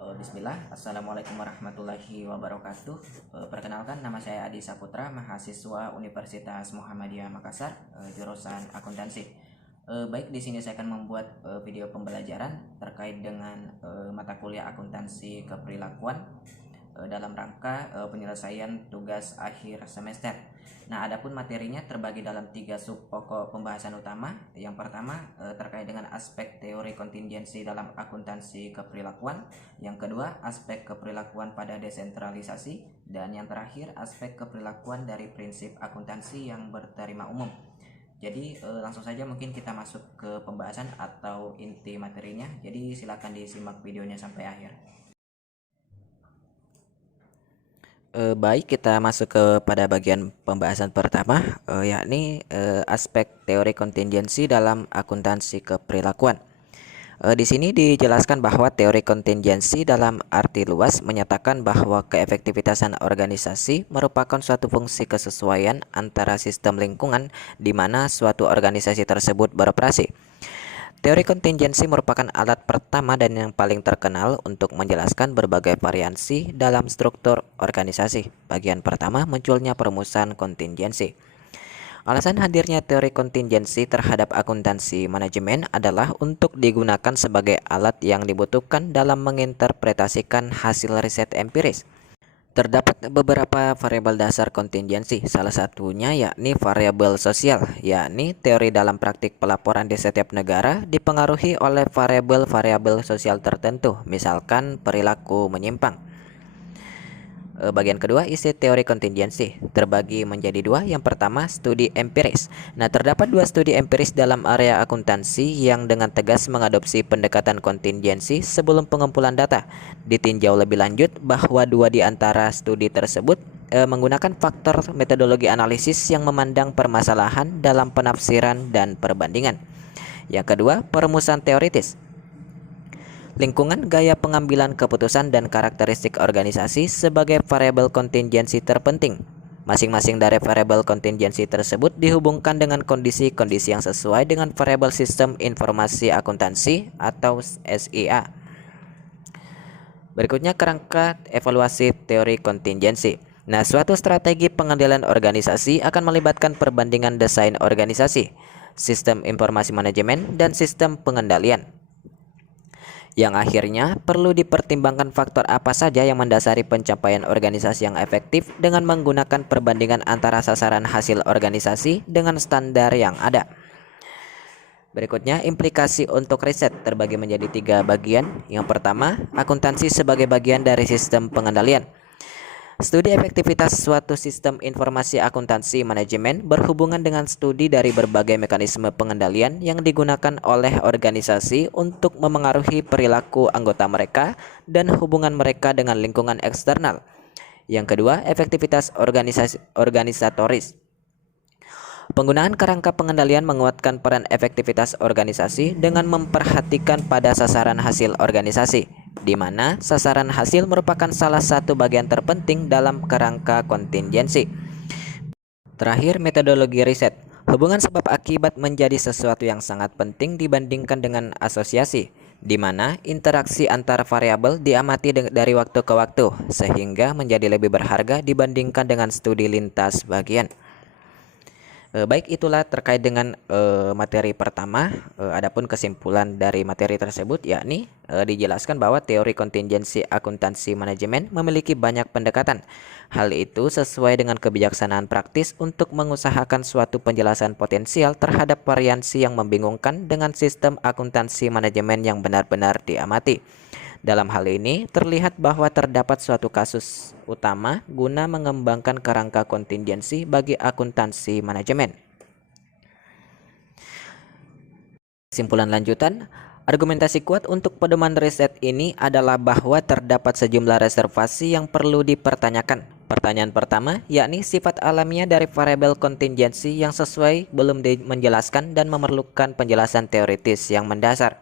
Bismillah, Assalamualaikum warahmatullahi wabarakatuh. Perkenalkan, nama saya Adi Saputra, mahasiswa Universitas Muhammadiyah Makassar, jurusan akuntansi. Baik, di sini saya akan membuat video pembelajaran terkait dengan mata kuliah akuntansi keperilakuan dalam rangka penyelesaian tugas akhir semester. Nah, adapun materinya terbagi dalam 3 sub pokok pembahasan utama. Yang pertama terkait dengan aspek teori kontingensi dalam akuntansi keperilakuan. Yang kedua, aspek keperilakuan pada desentralisasi. Dan yang terakhir, aspek keperilakuan dari prinsip akuntansi yang berterima umum. Jadi langsung saja mungkin kita masuk ke pembahasan atau inti materinya. Jadi silakan disimak videonya sampai akhir. Baik, kita masuk kepada bagian pembahasan pertama, yakni aspek teori kontingensi dalam akuntansi keperilakuan. Di sini dijelaskan bahwa teori kontingensi dalam arti luas menyatakan bahwa keefektivitasan organisasi merupakan suatu fungsi kesesuaian antara sistem lingkungan di mana suatu organisasi tersebut beroperasi. Teori kontingensi merupakan alat pertama dan yang paling terkenal untuk menjelaskan berbagai variansi dalam struktur organisasi. Bagian pertama, munculnya perumusan kontingensi. Alasan hadirnya teori kontingensi terhadap akuntansi manajemen adalah untuk digunakan sebagai alat yang dibutuhkan dalam menginterpretasikan hasil riset empiris. Terdapat beberapa variabel dasar kontingensi, salah satunya yakni variabel sosial, yakni teori dalam praktik pelaporan di setiap negara dipengaruhi oleh variabel-variabel sosial tertentu, misalkan perilaku menyimpang. Bagian kedua, isi teori kontingensi terbagi menjadi dua. Yang pertama, studi empiris. Nah, terdapat dua studi empiris dalam area akuntansi yang dengan tegas mengadopsi pendekatan kontingensi sebelum pengumpulan data. Ditinjau lebih lanjut bahwa dua di antara studi tersebut menggunakan faktor metodologi analisis yang memandang permasalahan dalam penafsiran dan perbandingan. Yang kedua, perumusan teoritis. Lingkungan, gaya pengambilan keputusan, dan karakteristik organisasi sebagai variabel kontingensi terpenting. Masing-masing dari variabel kontingensi tersebut dihubungkan dengan kondisi-kondisi yang sesuai dengan variabel sistem informasi akuntansi atau SIA. Berikutnya, kerangka evaluasi teori kontingensi. Nah, suatu strategi pengendalian organisasi akan melibatkan perbandingan desain organisasi, sistem informasi manajemen, dan sistem pengendalian, yang akhirnya perlu dipertimbangkan faktor apa saja yang mendasari pencapaian organisasi yang efektif dengan menggunakan perbandingan antara sasaran hasil organisasi dengan standar yang ada. Berikutnya, implikasi untuk riset terbagi menjadi 3 bagian. Yang pertama, akuntansi sebagai bagian dari sistem pengendalian. Studi efektivitas suatu sistem informasi akuntansi manajemen berhubungan dengan studi dari berbagai mekanisme pengendalian yang digunakan oleh organisasi untuk memengaruhi perilaku anggota mereka dan hubungan mereka dengan lingkungan eksternal. Yang kedua, efektivitas organisatoris. Penggunaan kerangka pengendalian menguatkan peran efektivitas organisasi dengan memperhatikan pada sasaran hasil organisasi, di mana sasaran hasil merupakan salah satu bagian terpenting dalam kerangka kontingensi. Terakhir, metodologi riset. Hubungan sebab akibat menjadi sesuatu yang sangat penting dibandingkan dengan asosiasi, di mana interaksi antar variabel diamati dari waktu ke waktu, sehingga menjadi lebih berharga dibandingkan dengan studi lintas bagian. Baik, itulah terkait dengan materi pertama. Adapun kesimpulan dari materi tersebut yakni dijelaskan bahwa teori kontingensi akuntansi manajemen memiliki banyak pendekatan. Hal itu sesuai dengan kebijaksanaan praktis untuk mengusahakan suatu penjelasan potensial terhadap variansi yang membingungkan dengan sistem akuntansi manajemen yang benar-benar diamati. Dalam hal ini, terlihat bahwa terdapat suatu kasus utama guna mengembangkan kerangka kontingensi bagi akuntansi manajemen. Kesimpulan lanjutan, argumentasi kuat untuk pedoman riset ini adalah bahwa terdapat sejumlah reservasi yang perlu dipertanyakan. Pertanyaan pertama, yakni sifat alamiah dari variabel kontingensi yang sesuai belum menjelaskan dan memerlukan penjelasan teoritis yang mendasar.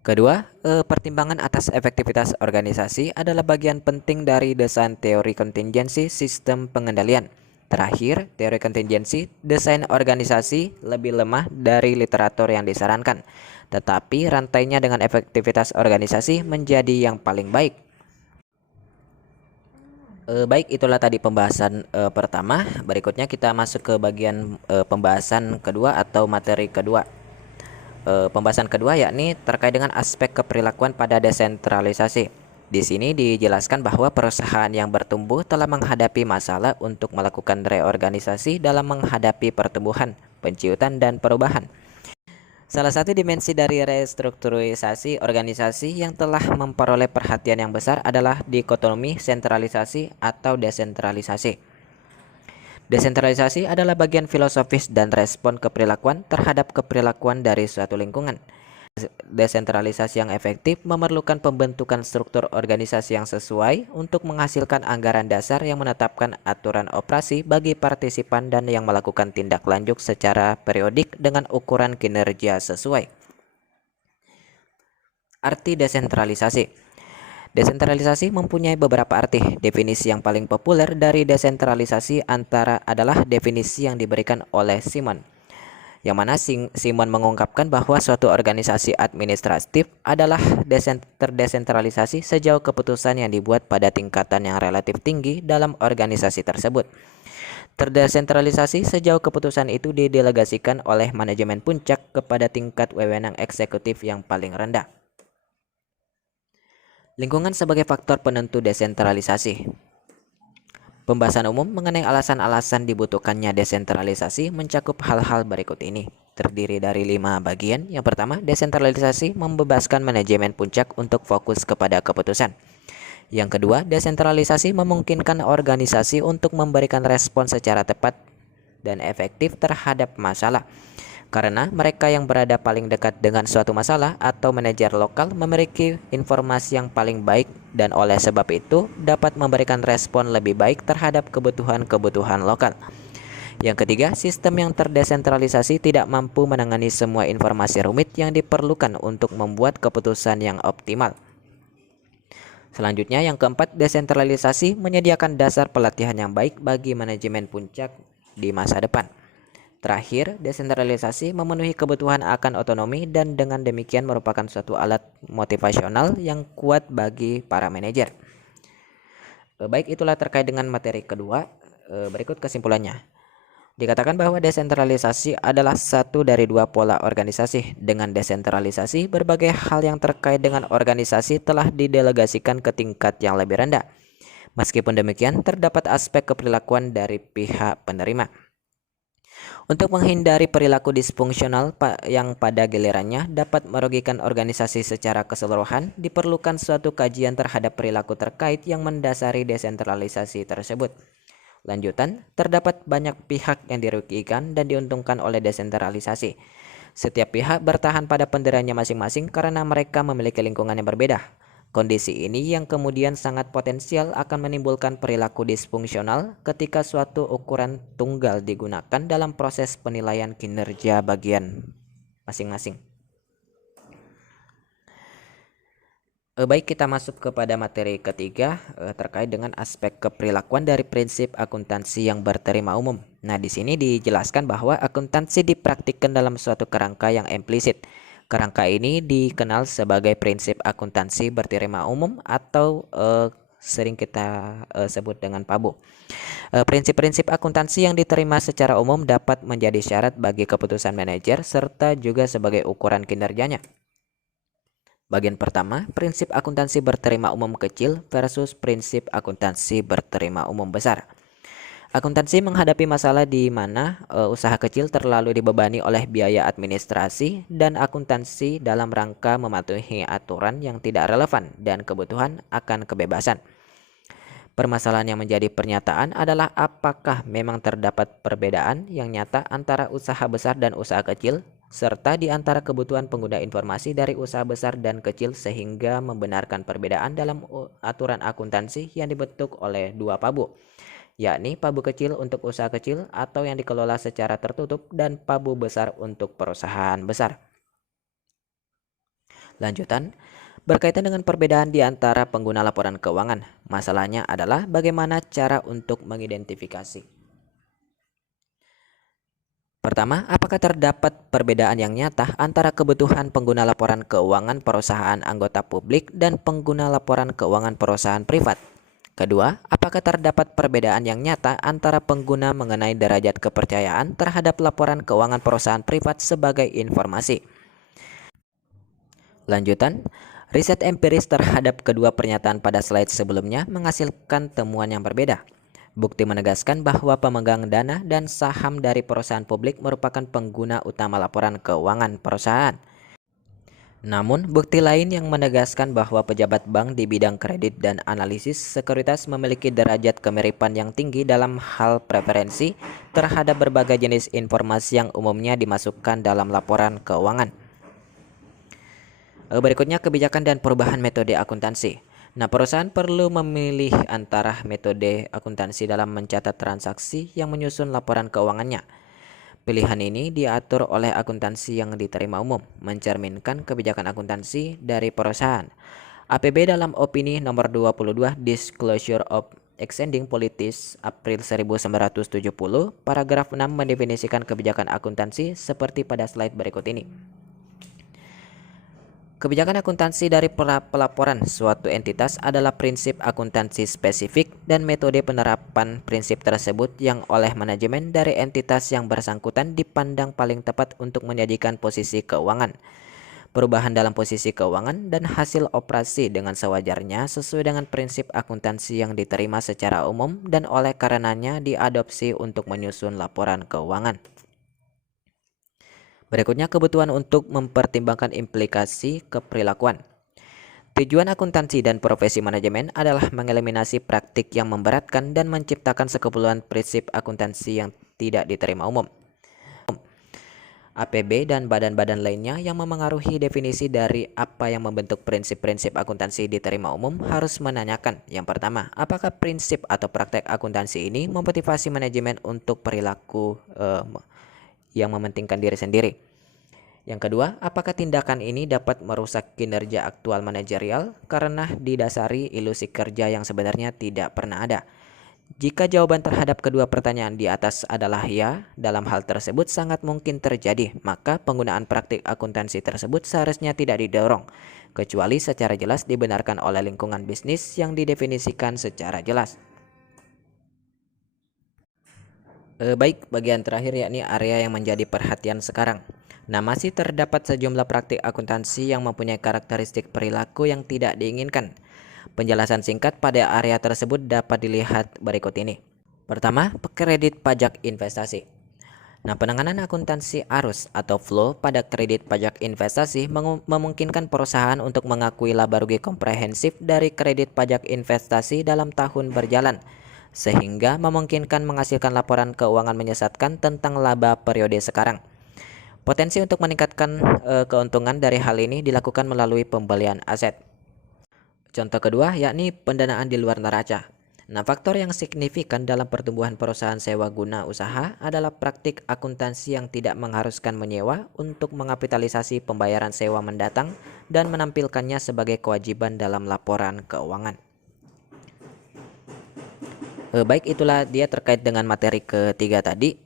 Kedua, pertimbangan atas efektivitas organisasi adalah bagian penting dari desain teori kontingensi sistem pengendalian. Terakhir, teori kontingensi desain organisasi lebih lemah dari literatur yang disarankan. tetapi rantainya dengan efektivitas organisasi menjadi yang paling baik. Baik, itulah tadi pembahasan pertama. Berikutnya kita masuk ke bagian pembahasan kedua atau materi kedua. Pembahasan kedua yakni terkait dengan aspek keperilakuan pada desentralisasi. Di sini dijelaskan bahwa perusahaan yang bertumbuh telah menghadapi masalah untuk melakukan reorganisasi dalam menghadapi pertumbuhan, penciutan, dan perubahan. Salah satu dimensi dari restrukturisasi organisasi yang telah memperoleh perhatian yang besar adalah dikotomi sentralisasi atau desentralisasi. Desentralisasi adalah bagian filosofis dan respon keperilakuan terhadap keperilakuan dari suatu lingkungan. Desentralisasi yang efektif memerlukan pembentukan struktur organisasi yang sesuai untuk menghasilkan anggaran dasar yang menetapkan aturan operasi bagi partisipan dan yang melakukan tindak lanjut secara periodik dengan ukuran kinerja sesuai. Arti desentralisasi. Desentralisasi mempunyai beberapa arti. Definisi yang paling populer dari desentralisasi adalah definisi yang diberikan oleh Simon, yang mana Simon mengungkapkan bahwa suatu organisasi administratif adalah terdesentralisasi sejauh keputusan yang dibuat pada tingkatan yang relatif tinggi dalam organisasi tersebut. Terdesentralisasi sejauh keputusan itu didelegasikan oleh manajemen puncak kepada tingkat wewenang eksekutif yang paling rendah. Lingkungan sebagai faktor penentu desentralisasi. Pembahasan umum mengenai alasan-alasan dibutuhkannya desentralisasi mencakup hal-hal berikut ini. Terdiri dari 5 bagian. Yang pertama, desentralisasi membebaskan manajemen puncak untuk fokus kepada keputusan. Yang kedua, desentralisasi memungkinkan organisasi untuk memberikan respon secara tepat dan efektif terhadap masalah. Karena mereka yang berada paling dekat dengan suatu masalah atau manajer lokal memiliki informasi yang paling baik dan oleh sebab itu dapat memberikan respon lebih baik terhadap kebutuhan-kebutuhan lokal. Yang ketiga, sistem yang terdesentralisasi tidak mampu menangani semua informasi rumit yang diperlukan untuk membuat keputusan yang optimal. Selanjutnya, yang keempat, desentralisasi menyediakan dasar pelatihan yang baik bagi manajemen puncak di masa depan. Terakhir, desentralisasi memenuhi kebutuhan akan otonomi dan dengan demikian merupakan suatu alat motivasional yang kuat bagi para manajer. Baik, itulah terkait dengan materi kedua. Berikut kesimpulannya. Dikatakan bahwa desentralisasi adalah satu dari dua pola organisasi. Dengan desentralisasi, berbagai hal yang terkait dengan organisasi telah didelegasikan ke tingkat yang lebih rendah. Meskipun demikian, terdapat aspek keperilakuan dari pihak penerima. Untuk menghindari perilaku disfungsional yang pada gilirannya dapat merugikan organisasi secara keseluruhan, diperlukan suatu kajian terhadap perilaku terkait yang mendasari desentralisasi tersebut. Lanjutan, terdapat banyak pihak yang dirugikan dan diuntungkan oleh desentralisasi. Setiap pihak bertahan pada pendiriannya masing-masing karena mereka memiliki lingkungan yang berbeda. Kondisi ini yang kemudian sangat potensial akan menimbulkan perilaku disfungsional ketika suatu ukuran tunggal digunakan dalam proses penilaian kinerja bagian masing-masing. Baik, kita masuk kepada materi ketiga terkait dengan aspek keperilakuan dari prinsip akuntansi yang berterima umum. Nah, di sini dijelaskan bahwa akuntansi dipraktikkan dalam suatu kerangka yang implisit. Kerangka ini dikenal sebagai prinsip akuntansi berterima umum atau sering kita sebut dengan PABU. Prinsip-prinsip akuntansi yang diterima secara umum dapat menjadi syarat bagi keputusan manajer serta juga sebagai ukuran kinerjanya. Bagian pertama, prinsip akuntansi berterima umum kecil versus prinsip akuntansi berterima umum besar. Akuntansi menghadapi masalah di mana usaha kecil terlalu dibebani oleh biaya administrasi dan akuntansi dalam rangka mematuhi aturan yang tidak relevan dan kebutuhan akan kebebasan. Permasalahan yang menjadi pernyataan adalah apakah memang terdapat perbedaan yang nyata antara usaha besar dan usaha kecil, serta di antara kebutuhan pengguna informasi dari usaha besar dan kecil sehingga membenarkan perbedaan dalam aturan akuntansi yang dibentuk oleh dua PABU, yakni PABU kecil untuk usaha kecil atau yang dikelola secara tertutup dan PABU besar untuk perusahaan besar. Lanjutan, berkaitan dengan perbedaan di antara pengguna laporan keuangan, masalahnya adalah bagaimana cara untuk mengidentifikasi Pertama, apakah terdapat perbedaan yang nyata antara kebutuhan pengguna laporan keuangan perusahaan anggota publik dan pengguna laporan keuangan perusahaan privat? Kedua, apakah terdapat perbedaan yang nyata antara pengguna mengenai derajat kepercayaan terhadap laporan keuangan perusahaan privat sebagai informasi? Lanjutan, riset empiris terhadap kedua pernyataan pada slide sebelumnya menghasilkan temuan yang berbeda. Bukti menegaskan bahwa pemegang dana dan saham dari perusahaan publik merupakan pengguna utama laporan keuangan perusahaan. Namun, bukti lain yang menegaskan bahwa pejabat bank di bidang kredit dan analisis sekuritas memiliki derajat kemiripan yang tinggi dalam hal preferensi terhadap berbagai jenis informasi yang umumnya dimasukkan dalam laporan keuangan. Berikutnya, kebijakan dan perubahan metode akuntansi. Nah, perusahaan perlu memilih antara metode akuntansi dalam mencatat transaksi yang menyusun laporan keuangannya. Pilihan ini diatur oleh akuntansi yang diterima umum, mencerminkan kebijakan akuntansi dari perusahaan. APB dalam opini nomor 22 Disclosure of Exceeding Policies April 1970, paragraf 6 mendefinisikan kebijakan akuntansi seperti pada slide berikut ini. Kebijakan akuntansi dari pelaporan suatu entitas adalah prinsip akuntansi spesifik dan metode penerapan prinsip tersebut yang oleh manajemen dari entitas yang bersangkutan dipandang paling tepat untuk menyajikan posisi keuangan, perubahan dalam posisi keuangan, dan hasil operasi dengan sewajarnya sesuai dengan prinsip akuntansi yang diterima secara umum dan oleh karenanya diadopsi untuk menyusun laporan keuangan. Berikutnya, kebutuhan untuk mempertimbangkan implikasi keperilakuan. Tujuan akuntansi dan profesi manajemen adalah mengeliminasi praktik yang memberatkan dan menciptakan sekumpulan prinsip akuntansi yang tidak diterima umum. APB dan badan-badan lainnya yang memengaruhi definisi dari apa yang membentuk prinsip-prinsip akuntansi diterima umum harus menanyakan, yang pertama, apakah prinsip atau praktek akuntansi ini memotivasi manajemen untuk perilaku yang mementingkan diri sendiri. Yang kedua, apakah tindakan ini dapat merusak kinerja aktual manajerial karena didasari ilusi kerja yang sebenarnya tidak pernah ada? Jika jawaban terhadap kedua pertanyaan di atas adalah ya, dalam hal tersebut sangat mungkin terjadi, maka penggunaan praktik akuntansi tersebut seharusnya tidak didorong, kecuali secara jelas dibenarkan oleh lingkungan bisnis yang didefinisikan secara jelas. Baik, bagian terakhir yakni area yang menjadi perhatian sekarang. Nah, masih terdapat sejumlah praktik akuntansi yang mempunyai karakteristik perilaku yang tidak diinginkan. Penjelasan singkat pada area tersebut dapat dilihat berikut ini. Pertama, kredit pajak investasi. Nah, penanganan akuntansi arus atau flow pada kredit pajak investasi memungkinkan perusahaan untuk mengakui laba rugi komprehensif dari kredit pajak investasi dalam tahun berjalan, sehingga memungkinkan menghasilkan laporan keuangan menyesatkan tentang laba periode sekarang. Potensi untuk meningkatkan keuntungan dari hal ini dilakukan melalui pembelian aset. Contoh kedua yakni pendanaan di luar neraca. Nah, faktor yang signifikan dalam pertumbuhan perusahaan sewa guna usaha adalah praktik akuntansi yang tidak mengharuskan menyewa untuk mengapitalisasi pembayaran sewa mendatang dan menampilkannya sebagai kewajiban dalam laporan keuangan. Baik, itulah dia terkait dengan materi ketiga tadi.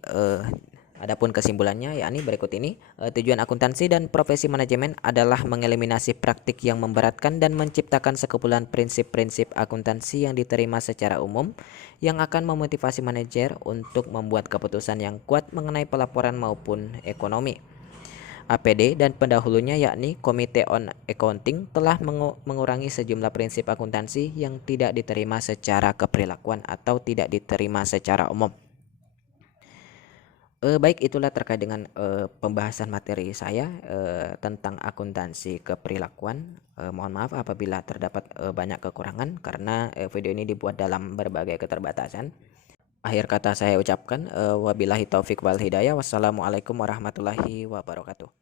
Adapun kesimpulannya yakni berikut ini. Tujuan akuntansi dan profesi manajemen adalah mengeliminasi praktik yang memberatkan dan menciptakan sekumpulan prinsip-prinsip akuntansi yang diterima secara umum yang akan memotivasi manajer untuk membuat keputusan yang kuat mengenai pelaporan maupun ekonomi. APD dan pendahulunya yakni Komite on Accounting telah mengurangi sejumlah prinsip akuntansi yang tidak diterima secara keperilakuan atau tidak diterima secara umum. Baik, itulah terkait dengan pembahasan materi saya tentang akuntansi keperilakuan. Mohon maaf apabila terdapat banyak kekurangan karena video ini dibuat dalam berbagai keterbatasan. Akhir kata saya ucapkan wabillahi taufik wal hidayah. Wassalamualaikum warahmatullahi wabarakatuh.